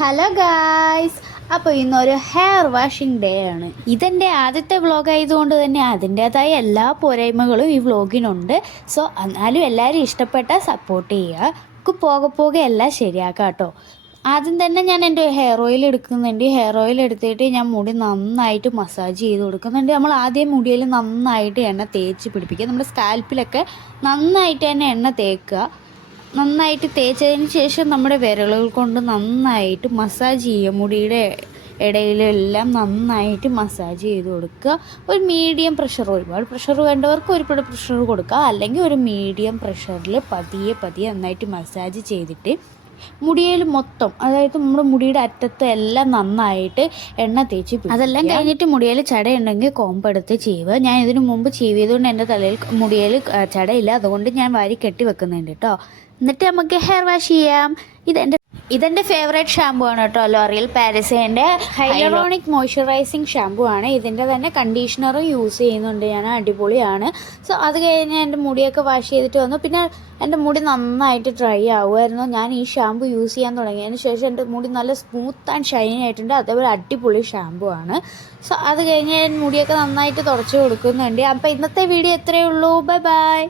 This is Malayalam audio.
ഹലോ ഗായ്സ്, അപ്പോൾ ഇന്നൊരു ഹെയർ വാഷിംഗ് ഡേ ആണ്. ഇതെൻ്റെ ആദ്യത്തെ വ്ളോഗ് ആയതുകൊണ്ട് തന്നെ അതിൻ്റേതായ എല്ലാ പോരായ്മകളും ഈ വ്ളോഗിനുണ്ട്. സോ എന്നാലും എല്ലാവരും ഇഷ്ടപ്പെട്ടാൽ സപ്പോർട്ട് ചെയ്യുക. പോകെ പോകെ എല്ലാം ശരിയാക്കാം കേട്ടോ. ആദ്യം തന്നെ ഞാൻ എൻ്റെ ഹെയർ ഓയിൽ എടുക്കുന്നുണ്ട്. ഹെയർ ഓയിൽ എടുത്തിട്ട് ഞാൻ മുടി നന്നായിട്ട് മസാജ് ചെയ്ത് കൊടുക്കുന്നുണ്ട്. നമ്മൾ ആദ്യം മുടിയിൽ നന്നായിട്ട് എണ്ണ തേച്ച് പിടിപ്പിക്കുക. നമ്മുടെ സ്കാൽപ്പിലൊക്കെ നന്നായിട്ട് തന്നെ എണ്ണ തേക്കുക. നന്നായിട്ട് തേച്ചതിന് ശേഷം നമ്മുടെ വിരലുകൾ കൊണ്ട് നന്നായിട്ട് മസാജ് ചെയ്യുക. മുടിയുടെ ഇടയിലെല്ലാം നന്നായിട്ട് മസാജ് ചെയ്ത് കൊടുക്കുക. ഒരു മീഡിയം പ്രഷർ, ഒരുപാട് പ്രഷർ വേണ്ടവർക്ക് ഒരുപാട് പ്രഷർ കൊടുക്കുക, അല്ലെങ്കിൽ ഒരു മീഡിയം പ്രഷറിൽ പതിയെ പതിയെ നന്നായിട്ട് മസാജ് ചെയ്തിട്ട് മുടിയിൽ മൊത്തം, അതായത് നമ്മുടെ മുടിയുടെ അറ്റത്ത് എല്ലാം നന്നായിട്ട് എണ്ണ തേച്ച് അതെല്ലാം കഴിഞ്ഞിട്ട് മുടിയിൽ ചടയുണ്ടെങ്കിൽ കോമ്പെടുത്ത് ചെയ്യുക. ഞാൻ ഇതിനു മുമ്പ് ചെയ്തതുകൊണ്ട് എൻ്റെ തലയിൽ മുടിയിൽ ചടയില്ല, അതുകൊണ്ട് ഞാൻ വാരി കെട്ടി വെക്കുന്നുണ്ട് കേട്ടോ. എന്നിട്ട് നമുക്ക് ഹെയർ വാഷ് ചെയ്യാം. ഇതെൻ്റെ ഫേവറേറ്റ് ഷാമ്പു ആണ് കേട്ടോ. ലോറിയൽ പാരിസിൻ്റെ ഹൈലറോണിക് മോയ്സ്ചറൈസിങ് ഷാമ്പു ആണ്. ഇതിൻ്റെ തന്നെ കണ്ടീഷണറും യൂസ് ചെയ്യുന്നുണ്ട് ഞാൻ, അടിപൊളിയാണ്. സോ അത് കഴിഞ്ഞ് എൻ്റെ മുടിയൊക്കെ വാഷ് ചെയ്തിട്ട് വന്നു. പിന്നെ എൻ്റെ മുടി നന്നായിട്ട് ഡ്രൈ ആവുമായിരുന്നു. ഞാൻ ഈ ഷാമ്പു യൂസ് ചെയ്യാൻ തുടങ്ങിയതിന് ശേഷം എൻ്റെ മുടി നല്ല സ്മൂത്ത് ആൻഡ് ഷൈനി ആയിട്ടുണ്ട്. അതേപോലെ അടിപൊളി ഷാമ്പു ആണ്. സോ അത് കഴിഞ്ഞ് മുടിയൊക്കെ നന്നായിട്ട് തുടച്ച് കൊടുക്കുന്നുണ്ട്. അപ്പോൾ ഇന്നത്തെ വീഡിയോ എത്രയേ ഉള്ളൂ. Bye bye.